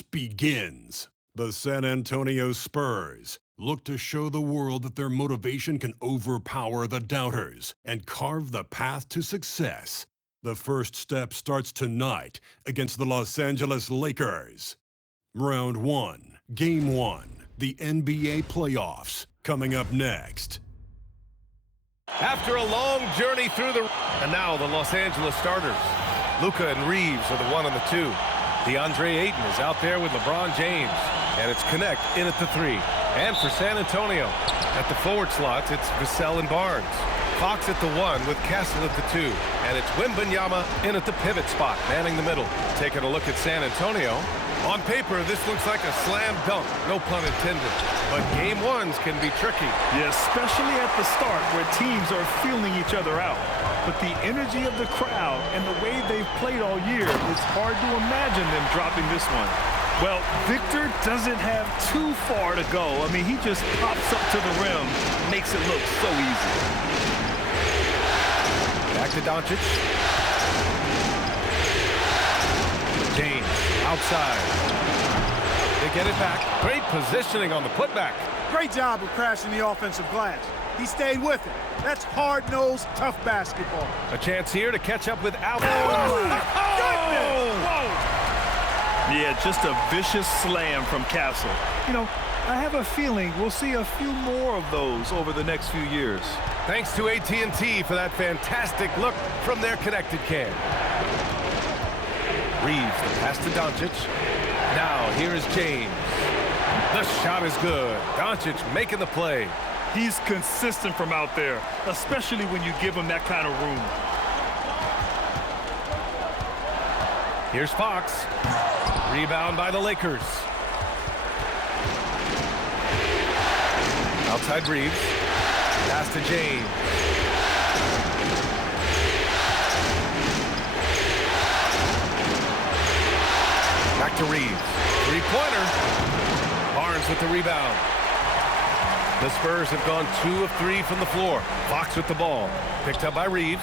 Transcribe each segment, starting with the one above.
Begins. The San Antonio Spurs look to show the world that their motivation can overpower the doubters and carve the path to success. The first step starts tonight against the Los Angeles Lakers. Round 1, Game 1, the NBA playoffs, coming up next. After a long journey through the... And now the Los Angeles starters. Luka and Reeves are the 1 and the 2. DeAndre Ayton is out there with LeBron James. And it's Connect in at the 3. And for San Antonio, at the forward slots, it's Vassell and Barnes. Fox at the 1 with Castle at the 2. And it's Wembanyama in at the pivot spot, manning the middle. Taking a look at San Antonio. On paper, this looks like a slam dunk, no pun intended. But game ones can be tricky. Yeah, especially at the start where teams are feeling each other out. But the energy of the crowd and the way they've played all year, it's hard to imagine them dropping this one. Well, Victor doesn't have too far to go. I mean, he just pops up to the rim, makes it look so easy. Back to Doncic. James outside. They get it back. Great positioning on the putback. Great job of crashing the offensive glass. He stayed with it. That's hard-nosed, tough basketball. A chance here to catch up with Allen. Oh, my goodness! Whoa! Yeah, just a vicious slam from Castle. You know, I have a feeling we'll see a few more of those over the next few years. Thanks to AT&T for that fantastic look from their connected cam. Reeves, the pass to Doncic. Now, here is James. The shot is good. Doncic making the play. He's consistent from out there, especially when you give him that kind of room. Here's Fox. Rebound by the Lakers. Outside Reeves. Pass to James. Back to Reeves. Three-pointer. Barnes with the rebound. The Spurs have gone 2 of 3 from the floor. Fox with the ball. Picked up by Reeves.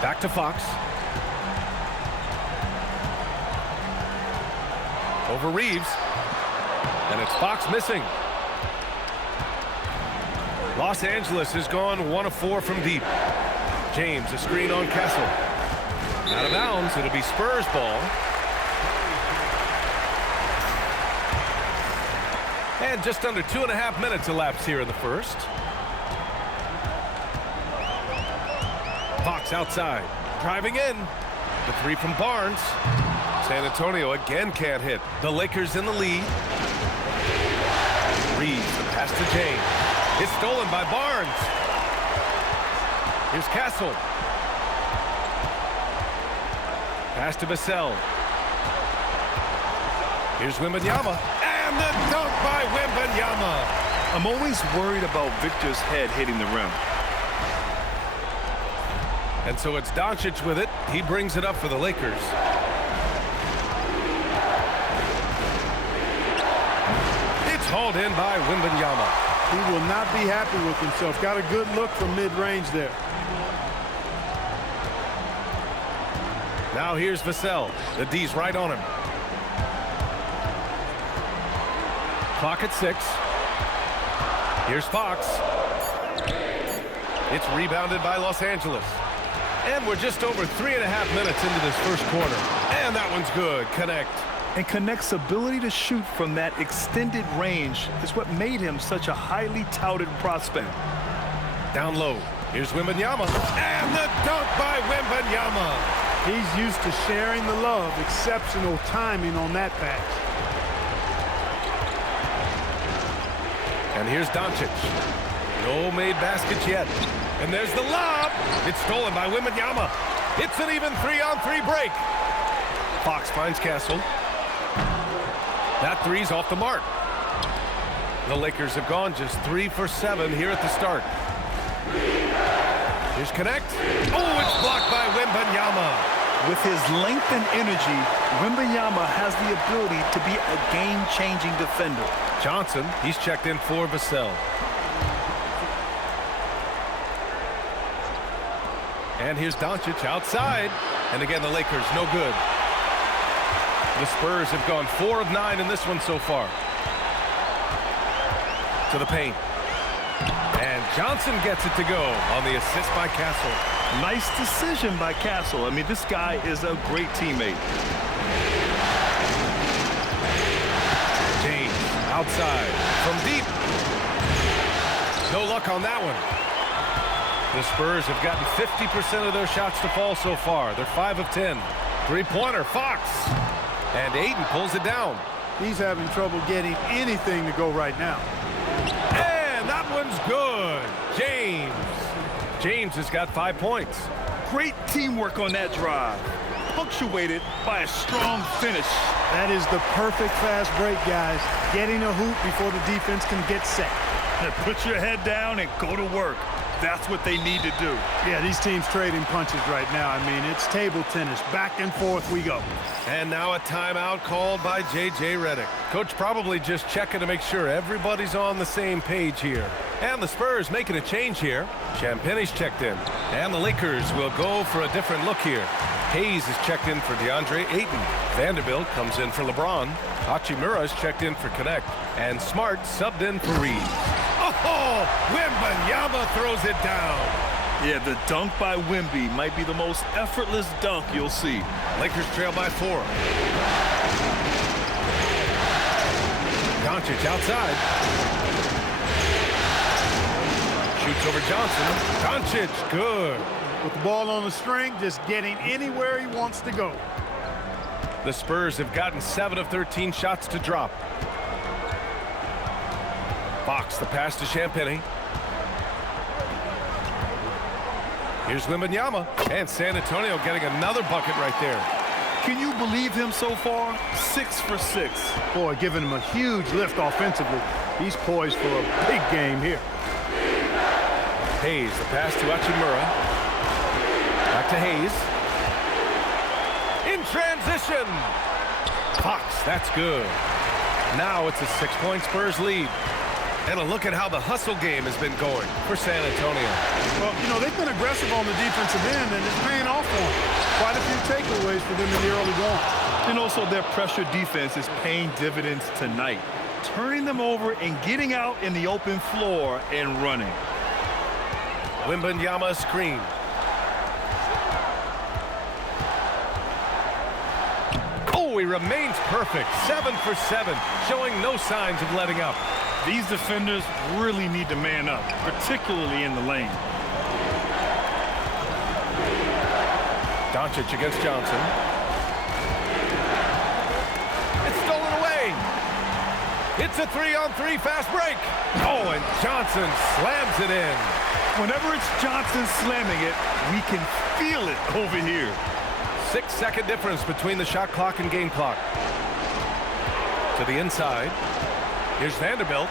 Back to Fox. Over Reeves. And it's Fox missing. Los Angeles has gone 1 of 4 from deep. James, a screen on Castle. Out of bounds, it'll be Spurs ball. And just under 2.5 minutes elapsed here in the first. Fox outside, driving in. The 3 from Barnes. San Antonio again can't hit. The Lakers in the lead. Reeves, the pass to James. It's stolen by Barnes. Here's Castle. Pass to Vassell. Here's Wembanyama. And the dunk by Wembanyama. I'm always worried about Victor's head hitting the rim. And so it's Doncic with it. He brings it up for the Lakers. It's hauled in by Wembanyama. He will not be happy with himself. Got a good look from mid-range there. Now here's Vassell. The D's right on him. Clock at 6. Here's Fox. It's rebounded by Los Angeles. And we're just over 3.5 minutes into this first quarter. And that one's good. Connect. And Connect's ability to shoot from that extended range is what made him such a highly touted prospect. Down low. Here's Wembanyama. And the dunk by Wembanyama. He's used to sharing the love. Exceptional timing on that pass. And here's Doncic. No made baskets yet. And there's the lob. It's stolen by Wembanyama. It's an even 3-on-3 break. Fox finds Castle. That 3's off the mark. The Lakers have gone just 3 for 7 here at the start. Here's Connect. Oh, it's blocked by Wembanyama. With his length and energy, Wembanyama has the ability to be a game-changing defender. Johnson, he's checked in for Vassell. And here's Doncic outside. And again, the Lakers no good. The Spurs have gone 4 of 9 in this one so far. To the paint. And Johnson gets it to go on the assist by Castle. Nice decision by Castle. I mean, this guy is a great teammate. James outside from deep. No luck on that one. The Spurs have gotten 50% of their shots to fall so far. They're 5 of 10. Three-pointer, Fox. And Ayton pulls it down. He's having trouble getting anything to go right now. And that one's good. James has got 5 points. Great teamwork on that drive, punctuated by a strong finish. That is the perfect fast break, guys. Getting a hoop before the defense can get set. Put your head down and go to work. That's what they need to do. Yeah, these teams trading punches right now. I mean, it's table tennis. Back and forth we go. And now a timeout called by J.J. Redick. Coach probably just checking to make sure everybody's on the same page here. And the Spurs making a change here. Champagne's checked in. And the Lakers will go for a different look here. Hayes is checked in for DeAndre Ayton. Vanderbilt comes in for LeBron. Hachimura is checked in for Connect. And Smart subbed in for Reed. Oh, Wembanyama throws it down. Yeah, the dunk by Wemby might be the most effortless dunk you'll see. Lakers trail by 4. Doncic outside. Shoots over Johnson. Doncic, good. With the ball on the string, just getting anywhere he wants to go. The Spurs have gotten 7 of 13 shots to drop. Fox, the pass to Champagnie. Here's Wembanyama. And San Antonio getting another bucket right there. Can you believe him so far? 6 for 6. Boy, giving him a huge lift offensively. He's poised for a big game here. Hayes, the pass to Hachimura. Back to Hayes. In transition. Fox, that's good. Now it's a 6-point Spurs lead. And a look at how the hustle game has been going for San Antonio. Well, you know, they've been aggressive on the defensive end, and it's paying off for them. Quite a few takeaways for them in the early going. And also their pressure defense is paying dividends tonight, turning them over and getting out in the open floor and running. Wembanyama screen. Oh, he remains perfect. 7 for 7, showing no signs of letting up. These defenders really need to man up, particularly in the lane. Doncic against Johnson. It's stolen away. It's a 3-on-3 fast break. Oh, and Johnson slams it in. Whenever it's Johnson slamming it, we can feel it over here. 6-second difference between the shot clock and game clock. To the inside. Here's Vanderbilt.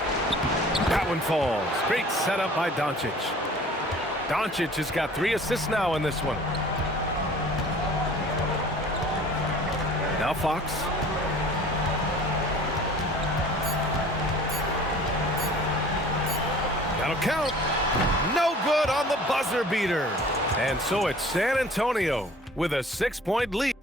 That one falls. Great setup by Doncic. Doncic has got 3 assists now in this one. Now Fox. That'll count. No good on the buzzer beater. And so it's San Antonio with a 6-point lead.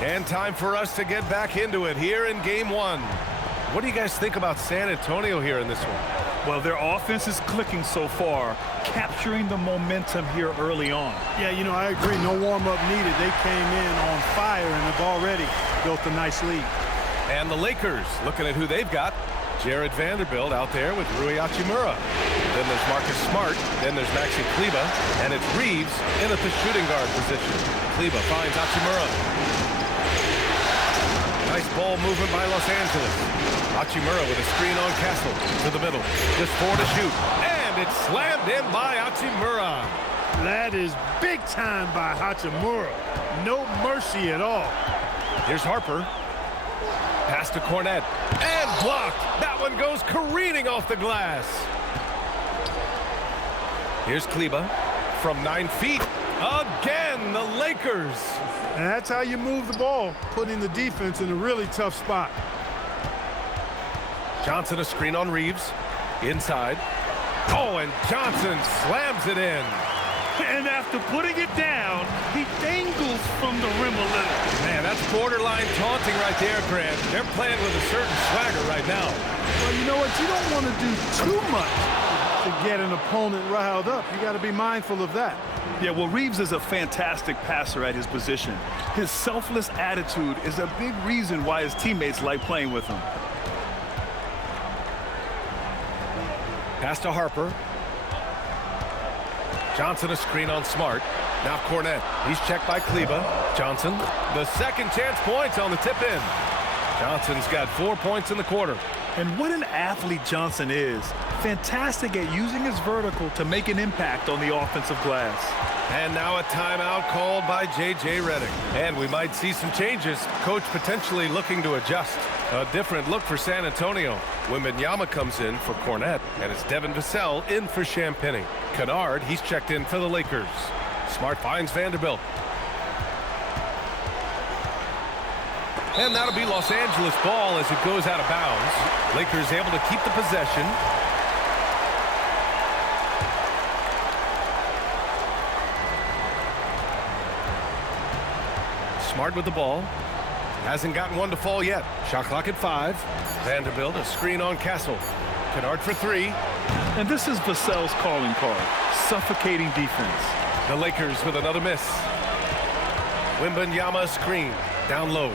And time for us to get back into it here in game 1. What do you guys think about San Antonio here in this one? Well, their offense is clicking so far, capturing the momentum here early on. Yeah, you know, I agree. No warm-up needed. They came in on fire and have already built a nice lead. And the Lakers, looking at who they've got. Jared Vanderbilt out there with Rui Hachimura. Then there's Marcus Smart. Then there's Maxi Kleber. And it's Reeves in at the shooting guard position. Kleber finds Hachimura. Nice ball movement by Los Angeles. Hachimura with a screen on Castle to the middle. Just 4 to shoot. And it's slammed in by Hachimura. That is big time by Hachimura. No mercy at all. Here's Harper. Pass to Cornette. And blocked. That one goes careening off the glass. Here's Kleber from 9 feet. Again, the Lakers. And that's how you move the ball, putting the defense in a really tough spot. Johnson a screen on Reeves. Inside. Oh, and Johnson slams it in. And after putting it down, he dangles from the rim a little. Man, that's borderline taunting right there, Grant. They're playing with a certain swagger right now. Well, you know what? You don't want to do too much to get an opponent riled up. You got to be mindful of that. Yeah, well, Reeves is a fantastic passer at his position. His selfless attitude is a big reason why his teammates like playing with him. Pass to Harper. Johnson a screen on Smart. Now Cornette. He's checked by Kleba. Johnson. The second chance points on the tip in. Johnson's got 4 points in the quarter. And what an athlete Johnson is. Fantastic at using his vertical to make an impact on the offensive glass. And now a timeout called by J.J. Redick. And we might see some changes. Coach potentially looking to adjust. A different look for San Antonio. Wembanyama comes in for Cornette, and it's Devin Vassell in for Champagnie. Kennard, he's checked in for the Lakers. Smart finds Vanderbilt. And that'll be Los Angeles ball as it goes out of bounds. Lakers able to keep the possession. Smart with the ball. Hasn't gotten one to fall yet. Shot clock at 5. Vanderbilt, a screen on Castle. Kennard for 3. And this is Vassell's calling card. Suffocating defense. The Lakers with another miss. Wembanyama screen. Down low.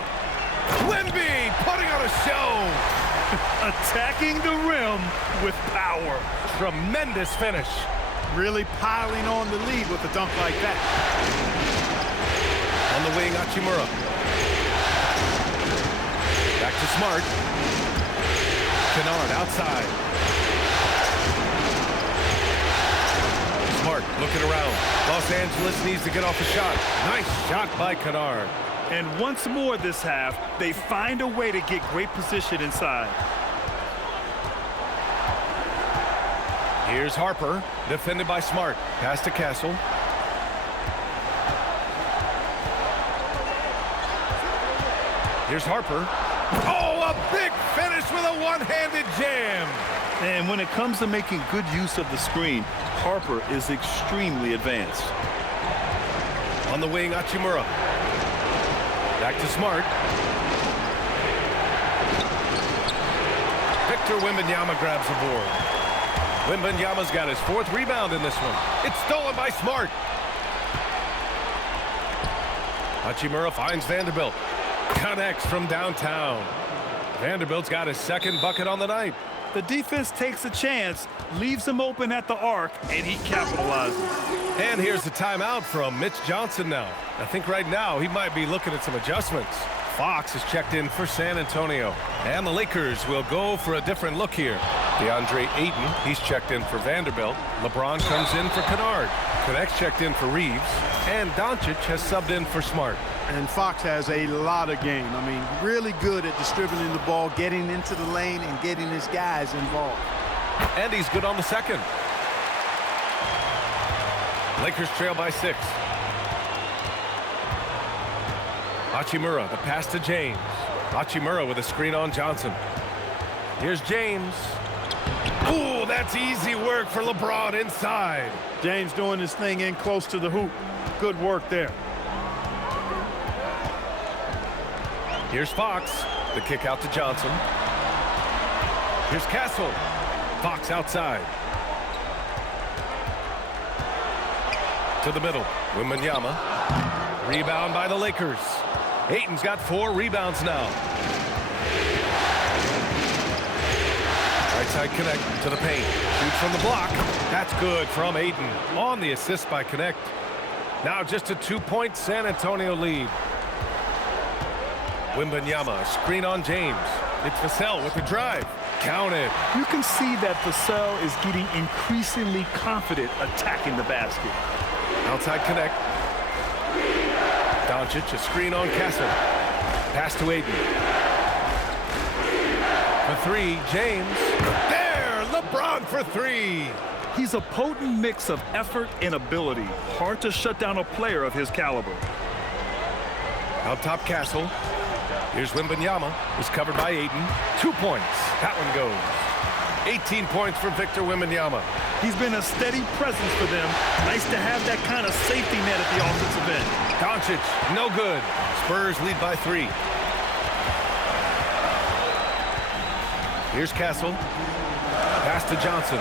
Wemby putting on a show. Attacking the rim with power. Tremendous finish. Really piling on the lead with a dunk like that. On the wing, Hachimura. Back to Smart. Kennard outside. Smart looking around. Los Angeles needs to get off a shot. Nice shot by Kennard. And once more this half, they find a way to get great position inside. Here's Harper, defended by Smart. Pass to Castle. Here's Harper. Oh, a big finish with a one-handed jam. And when it comes to making good use of the screen, Harper is extremely advanced. On the wing, Hachimura. Back to Smart. Victor Wembanyama grabs the board. Wembanyama's got his 4th rebound in this one. It's stolen by Smart. Hachimura finds Vanderbilt. Connects from downtown. Vanderbilt's got his 2nd bucket on the night. The defense takes a chance, leaves him open at the arc, and he capitalizes. And here's the timeout from Mitch Johnson now. I think right now he might be looking at some adjustments. Fox is checked in for San Antonio. And the Lakers will go for a different look here. DeAndre Ayton, he's checked in for Vanderbilt. LeBron comes in for Kennard. Connect's checked in for Reeves. And Doncic has subbed in for Smart. And Fox has a lot of game. I mean, really good at distributing the ball, getting into the lane, and getting his guys involved. And he's good on the 2nd. Lakers trail by 6. Hachimura, the pass to James. Hachimura with a screen on Johnson. Here's James. Ooh, that's easy work for LeBron inside. James doing his thing in close to the hoop. Good work there. Here's Fox. The kick out to Johnson. Here's Castle. Fox outside. To the middle. Wembanyama. Rebound by the Lakers. Ayton's got 4 rebounds now. Right side Connect to the paint. Shoots from the block. That's good from Ayton. On the assist by Connect. Now just a 2-point San Antonio lead. Wembanyama, screen on James. It's Vassell with the drive. Counted. You can see that Vassell is getting increasingly confident attacking the basket. Outside Connect. Doncic, a screen on Castle. Pass to Ayton. For 3, James. There, LeBron for 3. He's a potent mix of effort and ability. Hard to shut down a player of his caliber. Out top Castle. Here's Wembanyama. He's covered by Ayton. 2 points. That one goes. 18 points for Victor Wembanyama. He's been a steady presence for them. Nice to have that kind of safety net at the offensive end. Doncic, no good. Spurs lead by 3. Here's Castle. Pass to Johnson.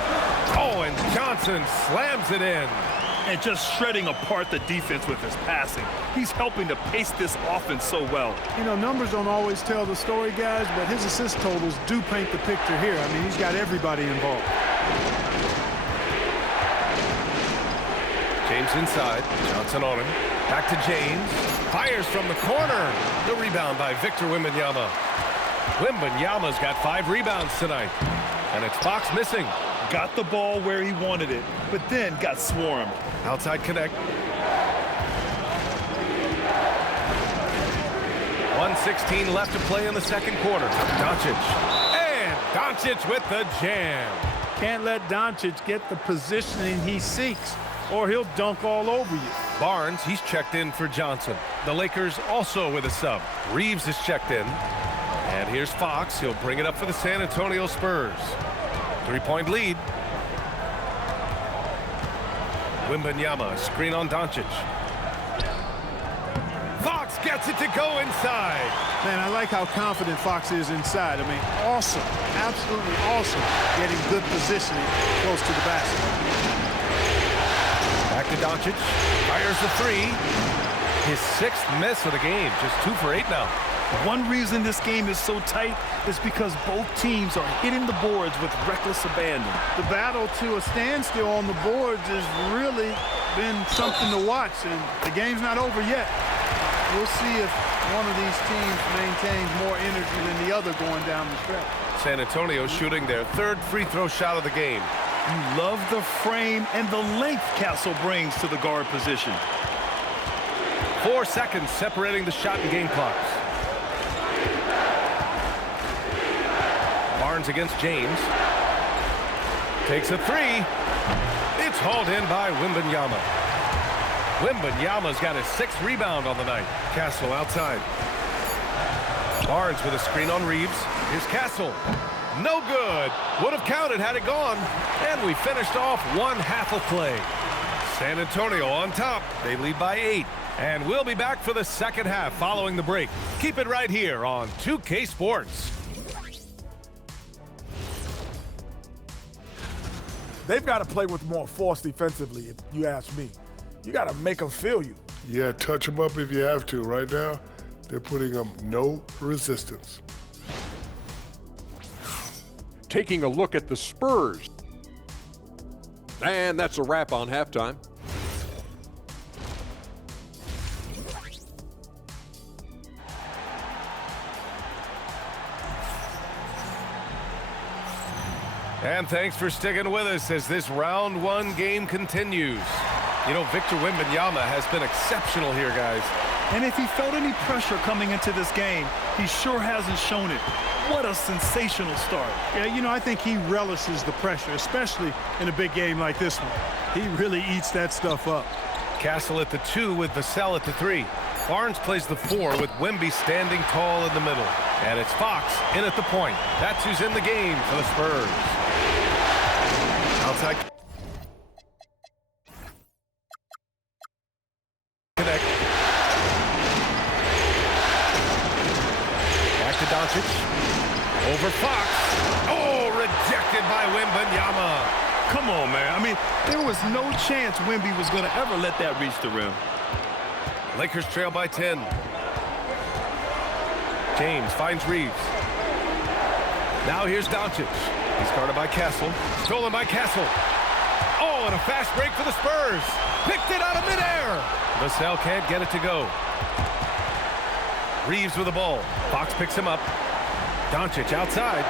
Oh, and Johnson slams it in. And just shredding apart the defense with his passing. He's helping to pace this offense so well. You know, numbers don't always tell the story, guys, but his assist totals do paint the picture here. I mean, he's got everybody involved. James inside. Johnson on him. Back to James. Fires from the corner. The rebound by Victor Wembanyama. Wembanyama's got 5 rebounds tonight. And it's Fox missing. Got the ball where he wanted it, but then got swarmed. Outside connect. 1:16 left to play in the second quarter. Doncic. And Doncic with the jam. Can't let Doncic get the positioning he seeks, or he'll dunk all over you. Barnes, he's checked in for Johnson. The Lakers also with a sub. Reeves is checked in. And here's Fox. He'll bring it up for the San Antonio Spurs. 3-point lead. Wembanyama, screen on Doncic. Fox gets it to go inside. Man, I like how confident Fox is inside. I mean, awesome, absolutely awesome, getting good positioning close to the basket. Back to Doncic. Fires the 3. His 6th miss of the game. Just 2 for 8 now. One reason this game is so tight is because both teams are hitting the boards with reckless abandon. The battle to a standstill on the boards has really been something to watch, and the game's not over yet. We'll see if one of these teams maintains more energy than the other going down the stretch. San Antonio shooting their 3rd free throw shot of the game. You love the frame and the length Castle brings to the guard position. 4 seconds separating the shot and game clocks. Barnes against James. Takes a 3. It's hauled in by Wembanyama. Wembanyama's got his 6th rebound on the night. Castle outside. Barnes with a screen on Reeves. Here's Castle. No good. Would have counted had it gone. And we finished off 1 half of play. San Antonio on top. They lead by 8. And we'll be back for the second half following the break. Keep it right here on 2K Sports. They've got to play with more force defensively, if you ask me. You got to make them feel you. Yeah, touch them up if you have to. Right now, they're putting up no resistance. Taking a look at the Spurs. And that's a wrap on halftime. And thanks for sticking with us as this round 1 game continues. You know, Victor Wembanyama has been exceptional here, guys. And if he felt any pressure coming into this game, he sure hasn't shown it. What a sensational start. Yeah, you know, I think he relishes the pressure, especially in a big game like this one. He really eats that stuff up. Castle at the 2 with Vassell at the 3. Barnes plays the 4 with Wemby standing tall in the middle. And it's Fox in at the point. That's who's in the game for the Spurs. Outside. Connect. Back to Doncic. Over Fox. Oh, rejected by Wembanyama. Come on, man. I mean, there was no chance Wemby was going to ever let that reach the rim. Lakers trail by 10. James finds Reeves. Now here's Doncic. He's guarded by Castle. Stolen by Castle. Oh, and a fast break for the Spurs. Picked it out of midair. Vassell can't get it to go. Reeves with the ball. Fox picks him up. Doncic outside.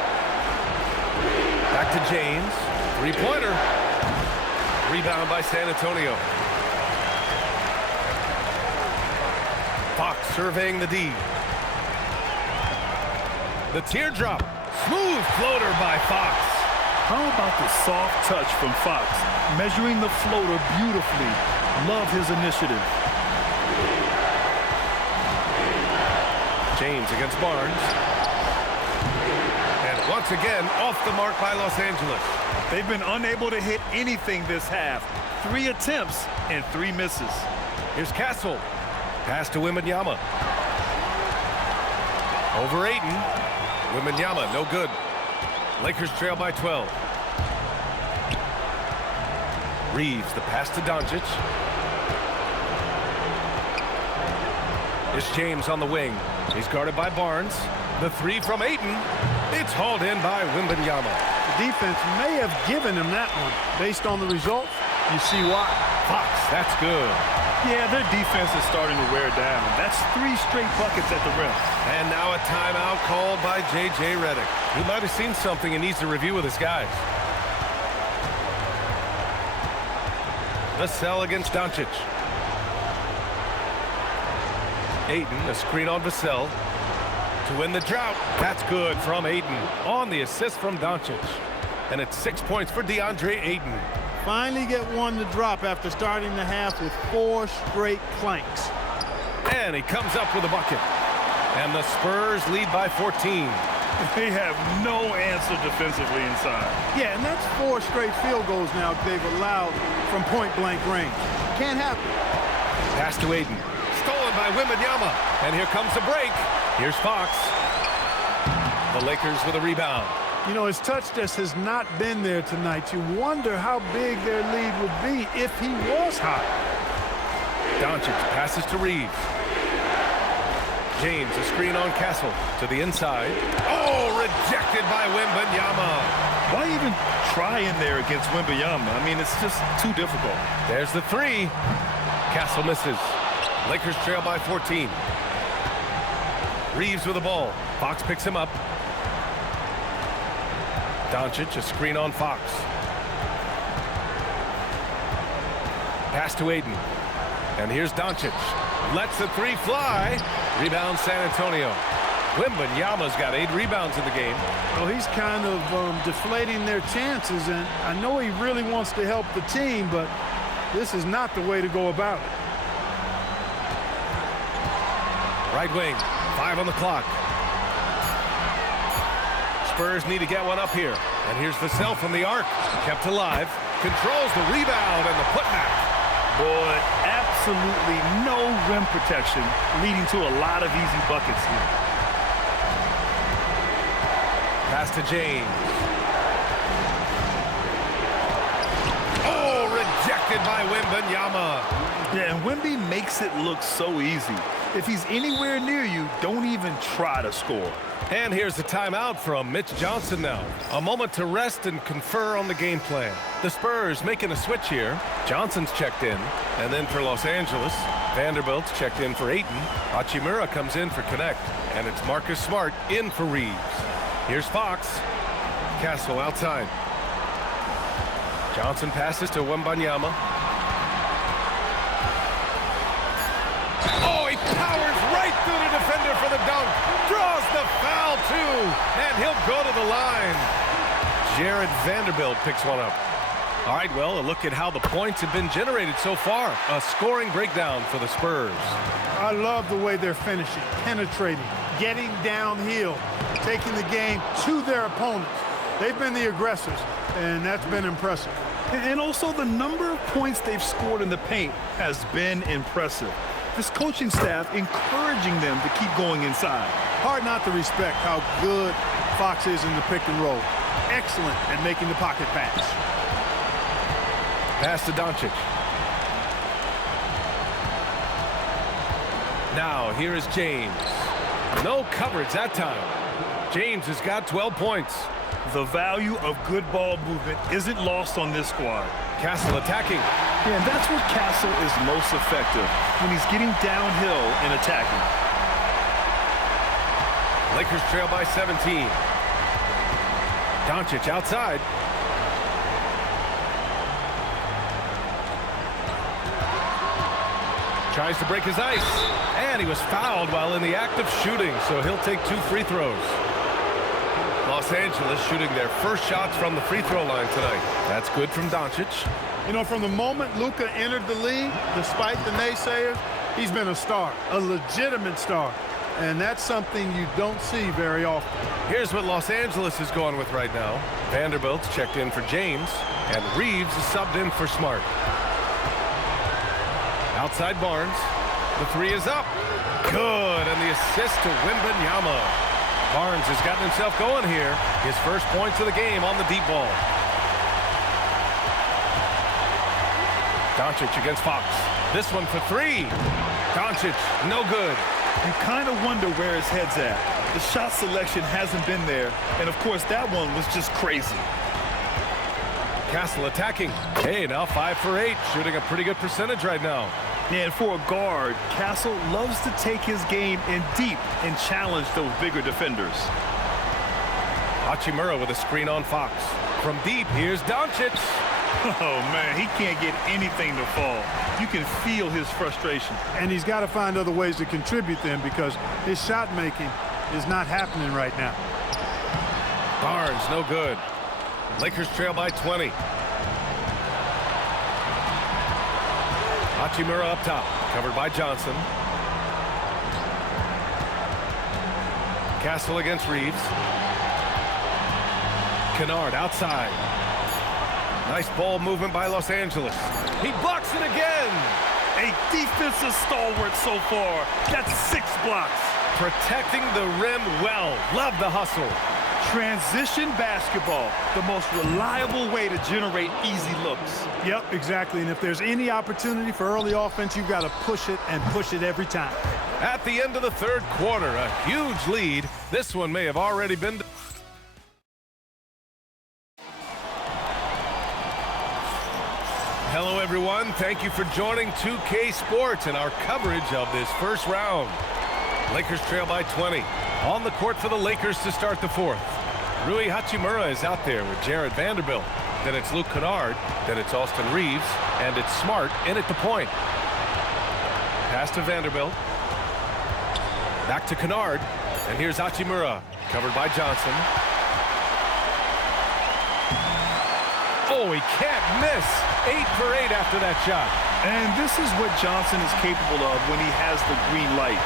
Back to James. 3-pointer. Rebound by San Antonio. Fox surveying the D. The teardrop. Smooth floater by Fox. How about the soft touch from Fox? Measuring the floater beautifully. Love his initiative. James against Barnes. And once once again off the mark by Los Angeles. They've been unable to hit anything this half. 3 attempts and 3 misses. Here's Castle. Pass to Wembanyama. Over Ayton. Wembanyama, no good. Lakers trail by 12. Reeves, the pass to Doncic. It's James on the wing. He's guarded by Barnes. The 3 from Ayton. It's hauled in by Wembanyama. The defense may have given him that one. Based on the results, you see why. Fox, that's good. Yeah, their defense is starting to wear down. That's 3 straight buckets at the rim. And now a timeout called by J.J. Redick. He might have seen something and needs to review with his guys. Vassell against Doncic. Ayton, a screen on Vassell to win the drought. That's good from Ayton on the assist from Doncic. And it's 6 points for DeAndre Ayton. Finally get one to drop after starting the half with 4 straight planks. And he comes up with a bucket. And the Spurs lead by 14. They have no answer defensively inside. Yeah, and that's 4 straight field goals now they've allowed from point-blank range. Can't happen. Pass to Ayton. Stolen by Wembanyama. And here comes the break. Here's Fox. The Lakers with a rebound. You know, his touch test has not been there tonight. You wonder how big their lead would be if he was hot. Doncic passes to Reeves. James, a screen on Castle to the inside. Oh, rejected by Wembanyama. Why even try in there against Wembanyama? I mean, it's just too difficult. There's the 3. Castle misses. Lakers trail by 14. Reeves with the ball. Fox picks him up. Doncic, a screen on Fox. Pass to Ayton. And here's Doncic. Lets the 3 fly. Rebound San Antonio. Wembanyama's got 8 rebounds in the game. Well, he's kind of deflating their chances, and I know he really wants to help the team, but this is not the way to go about it. Right wing, 5 on the clock. Spurs need to get one up here. And here's Vassell from the arc. Kept alive. Controls the rebound and the putback. Boy, absolutely no rim protection, leading to a lot of easy buckets here. Pass to James. Oh, rejected by Wembanyama. Yeah, and Wemby makes it look so easy. If he's anywhere near you, don't even try to score. And here's the timeout from Mitch Johnson now. A moment to rest and confer on the game plan. The Spurs making a switch here. Johnson's checked in. And then for Los Angeles, Vanderbilt's checked in for Ayton. Hachimura comes in for Connect. And it's Marcus Smart in for Reeves. Here's Fox. Castle outside. Johnson passes to Wembanyama. Oh, he powers right through the defender for the dunk. Draws the foul, too. And he'll go to the line. Jared Vanderbilt picks one up. All right, well, a look at how the points have been generated so far. A scoring breakdown for the Spurs. I love the way they're finishing, penetrating, getting downhill, taking the game to their opponents. They've been the aggressors, and that's been impressive. And also the number of points they've scored in the paint has been impressive. This coaching staff encouraging them to keep going inside. Hard not to respect how good Fox is in the pick and roll. Excellent at making the pocket pass. Pass to Doncic. Now here is James. No coverage that time. James has got 12 points. The value of good ball movement isn't lost on this squad. Castle attacking. Yeah, and that's where Castle is most effective, when he's getting downhill and attacking. Lakers trail by 17. Doncic outside. Tries to break his ice. And he was fouled while in the act of shooting, so he'll take 2 free throws. Los Angeles shooting their first shots from the free throw line tonight. That's good from Doncic. You know, from the moment Luka entered the league, despite the naysayers, he's been a star, a legitimate star. and that's something you don't see very often. Here's what Los Angeles is going with right now. Vanderbilt's checked in for James, and Reeves is subbed in for Smart. Outside Barnes. The three is up. Good, and the assist to Wembanyama. Barnes has gotten himself going here. His first points of the game on the deep ball. Doncic against Fox. This one for three. Doncic, no good. You kind of wonder where his head's at. The shot selection hasn't been there, and of course that one was just crazy. Castle attacking. Hey, now 5 for 8, shooting a pretty good percentage right now. And for a guard, Castle loves to take his game in deep and challenge those bigger defenders. Hachimura with a screen on Fox. From deep, here's Doncic. Oh, man, he can't get anything to fall. You can feel his frustration. And he's got to find other ways to contribute then, because his shot making is not happening right now. Barnes, no good. Lakers trail by 20. Hachimura up top, covered by Johnson. Castle against Reeves. Kennard outside. Nice ball movement by Los Angeles. He blocks it again. A defensive stalwart so far. That's 6 blocks. Protecting the rim well. Love the hustle. Transition basketball, the most reliable way to generate easy looks. Yep, exactly. And if there's any opportunity for early offense, you've got to push it and push it every time. At the end of the third quarter, a huge lead. This one may have already been... Hello, everyone. Thank you for joining 2K Sports and our coverage of this first round. Lakers trail by 20. On the court for the Lakers to start the fourth. Rui Hachimura is out there with Jared Vanderbilt. Then it's Luke Kennard. Then it's Austin Reeves. And it's Smart in at the point. Pass to Vanderbilt. Back to Kennard. And here's Hachimura, covered by Johnson. Oh, he can't miss. 8 for 8 after that shot. And this is what Johnson is capable of when he has the green light.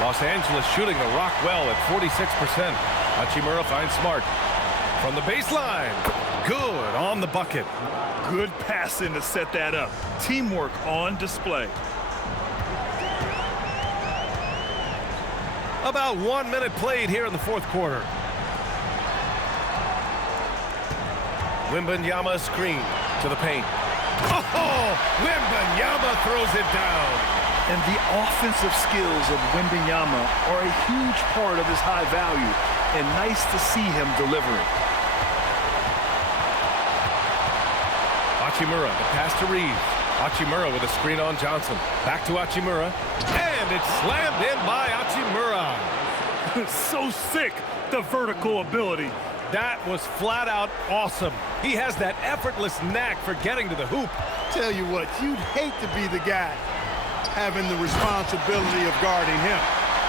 Los Angeles shooting the rock well at 46%. Hachimura finds Smart. From the baseline. Good on the bucket. Good passing to set that up. Teamwork on display. About 1 minute played here in the fourth quarter. Wembanyama screen to the paint. Oh, Wembanyama throws it down. And the offensive skills of Wembanyama are a huge part of his high value, and nice to see him delivering. Hachimura, the pass to Reeves. Hachimura with a screen on Johnson. Back to Hachimura, and it's slammed in by Hachimura. So sick, the vertical ability. That was flat out awesome. He has that effortless knack for getting to the hoop. Tell you what, you'd hate to be the guy having the responsibility of guarding him.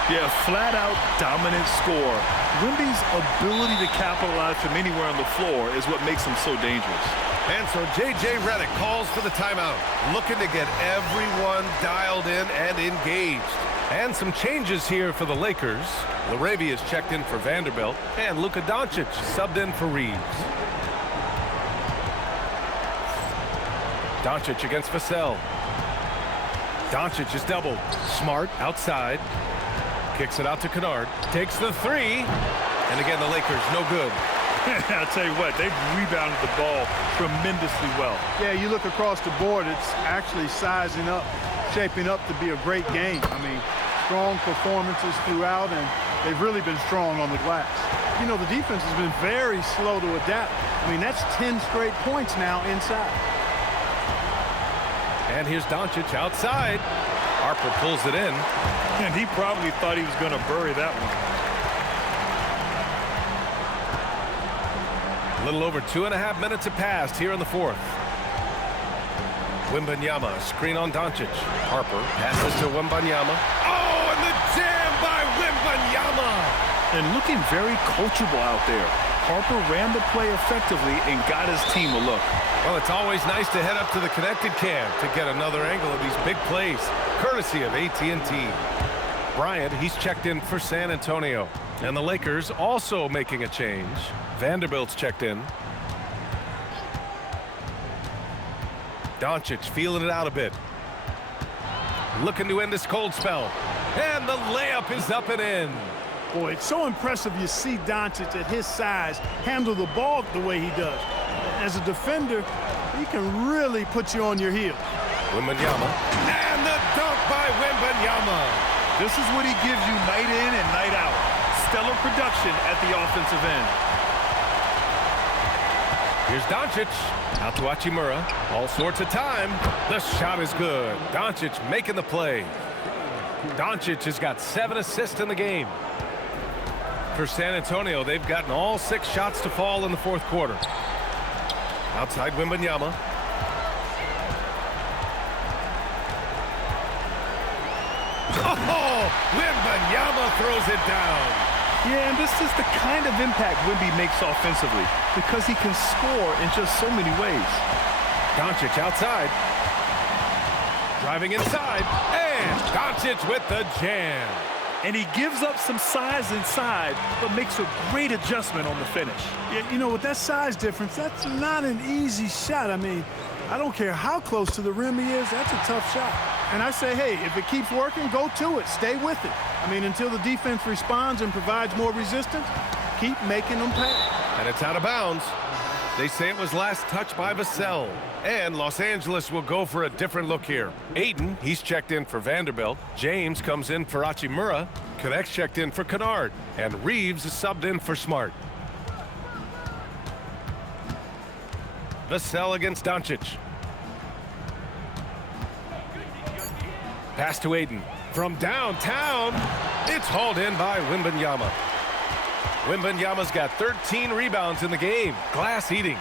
Yeah, flat out dominant score. Wemby's ability to capitalize from anywhere on the floor is what makes him so dangerous. And so J.J. Redick calls for the timeout, looking to get everyone dialed in and engaged. And some changes here for the Lakers. Laravia is checked in for Vanderbilt, and Luka Doncic subbed in for Reeves. Doncic against Vassell. Doncic is doubled. Smart outside. Kicks it out to Kennard. Takes the three. And again, the Lakers no good. I'll tell you what, they've rebounded the ball tremendously well. Yeah, you look across the board, it's actually sizing up, shaping up to be a great game. I mean, strong performances throughout, and they've really been strong on the glass. You know, the defense has been very slow to adapt. I mean, that's 10 straight points now inside. And here's Doncic outside. Harper pulls it in. And he probably thought he was going to bury that one. A little over 2.5 minutes have passed here in the fourth. Wembanyama, screen on Doncic. Harper passes to Wembanyama. Oh, and the jam by Wembanyama! And looking very coachable out there. Harper ran the play effectively and got his team a look. Well, it's always nice to head up to the connected cam to get another angle of these big plays, courtesy of AT&T. Bryant, he's checked in for San Antonio. And the Lakers also making a change. Vanderbilt's checked in. Doncic feeling it out a bit. Looking to end this cold spell. And the layup is up and in. Boy, it's so impressive you see Doncic at his size handle the ball the way he does. As a defender, he can really put you on your heels. Wembanyama. And the dunk by Wembanyama. This is what he gives you night in and night out. Stellar production at the offensive end. Here's Doncic. Out to Hachimura. All sorts of time. The shot is good. Doncic making the play. Doncic has got 7 assists in the game. For San Antonio, they've gotten all 6 shots to fall in the fourth quarter. Outside Wembanyama. Oh, Wembanyama throws it down. Yeah, and this is the kind of impact Wemby makes offensively because he can score in just so many ways. Doncic outside. Driving inside. And Doncic with the jam. And he gives up some size inside, but makes a great adjustment on the finish. Yeah, you know, with that size difference, that's not an easy shot. I mean, I don't care how close to the rim he is, that's a tough shot. And I say, hey, if it keeps working, go to it. Stay with it. I mean, until the defense responds and provides more resistance, keep making them pay. And it's out of bounds. They say it was last touched by Vassell. And Los Angeles will go for a different look here. Ayton, he's checked in for Vanderbilt. James comes in for Hachimura. Connect's checked in for Kennard. And Reeves is subbed in for Smart. Vassell against Doncic. Pass to Ayton. From downtown, it's hauled in by Wembanyama. Wembanyama's got 13 rebounds in the game. Glass eating.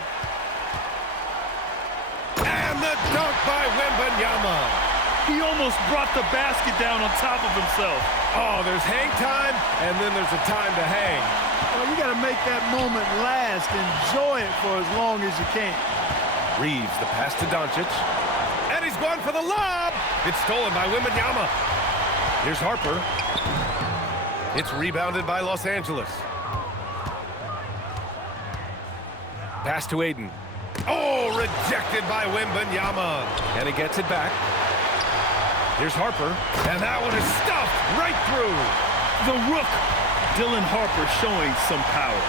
And the dunk by Wembanyama. He almost brought the basket down on top of himself. Oh, there's hang time, and then there's a time to hang. Well, you got to make that moment last. Enjoy it for as long as you can. Reeves, the pass to Doncic. And he's going for the lob. It's stolen by Wembanyama. Here's Harper. It's rebounded by Los Angeles. Pass to Ayton. Oh, rejected by Wembanyama. And he gets it back. Here's Harper. And that one is stuffed right through. The rook, Dylan Harper, showing some power.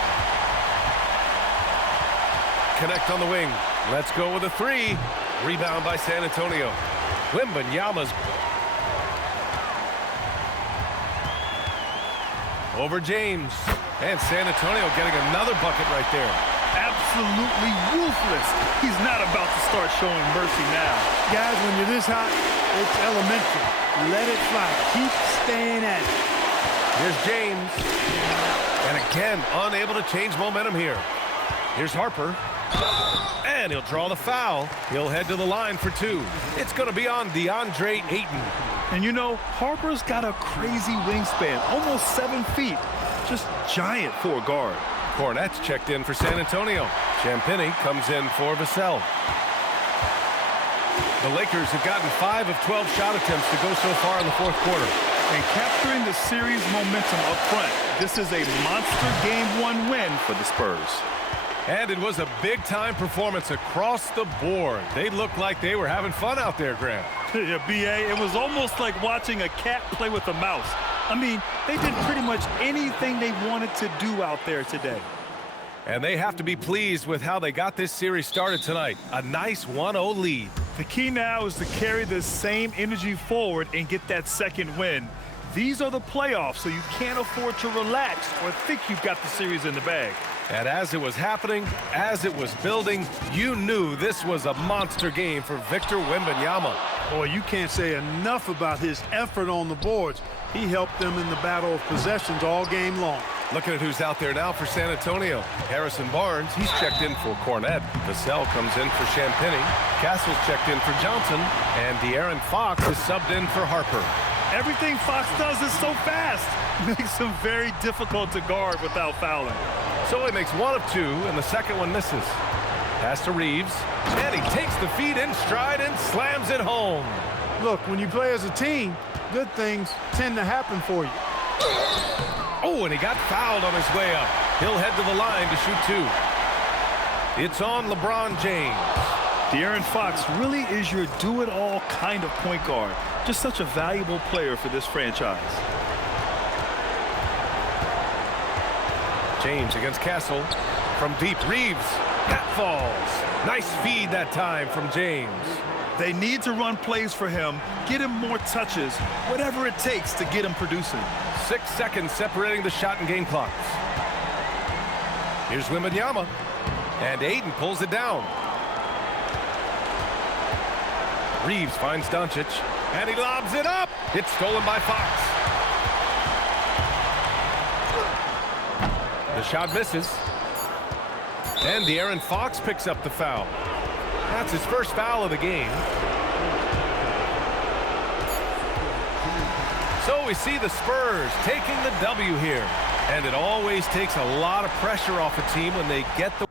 Connect on the wing. Let's go with a 3. Rebound by San Antonio. Wembanyama's over James. And San Antonio getting another bucket right there. Absolutely ruthless. He's not about to start showing mercy now. Guys, when you're this hot, it's elementary. Let it fly. Keep staying at it. Here's James. And again, unable to change momentum here. Here's Harper. And he'll draw the foul. He'll head to the line for 2. It's going to be on DeAndre Ayton. And you know, Harper's got a crazy wingspan, almost 7 feet. Just giant for a guard. Cornette's checked in for San Antonio. Champagnie comes in for Vassell. The Lakers have gotten 5 of 12 shot attempts to go so far in the fourth quarter. And capturing the series momentum up front. This is a monster Game 1 win for the Spurs. And it was a big-time performance across the board. They looked like they were having fun out there, Grant. Yeah, B.A., it was almost like watching a cat play with a mouse. I mean, they did pretty much anything they wanted to do out there today. And they have to be pleased with how they got this series started tonight. A nice 1-0 lead. The key now is to carry this same energy forward and get that second win. These are the playoffs, so you can't afford to relax or think you've got the series in the bag. And as it was happening, as it was building, you knew this was a monster game for Victor Wembanyama. Boy, you can't say enough about his effort on the boards. He helped them in the battle of possessions all game long. Looking at who's out there now for San Antonio. Harrison Barnes, he's checked in for Cornette. Vassell comes in for Champagnie. Castle's checked in for Johnson. And De'Aaron Fox is subbed in for Harper. Everything Fox does is so fast. Makes him very difficult to guard without fouling. So he makes 1 of 2, and the second one misses. Pass to Reeves. And he takes the feed in stride and slams it home. Look, when you play as a team, good things tend to happen for you. Oh, and he got fouled on his way up. He'll head to the line to shoot 2. It's on LeBron James. De'Aaron Fox really is your do-it-all kind of point guard. Just such a valuable player for this franchise. James against Castle. From deep, Reeves. That falls. Nice feed that time from James. They need to run plays for him, get him more touches, whatever it takes to get him producing. 6 seconds separating the shot and game clocks. Here's Wembanyama. And Aiden pulls it down. Reeves finds Doncic. And he lobs it up. It's stolen by Fox. The shot misses. And De'Aaron Fox picks up the foul. That's his first foul of the game. So we see the Spurs taking the W here. And it always takes a lot of pressure off a team when they get the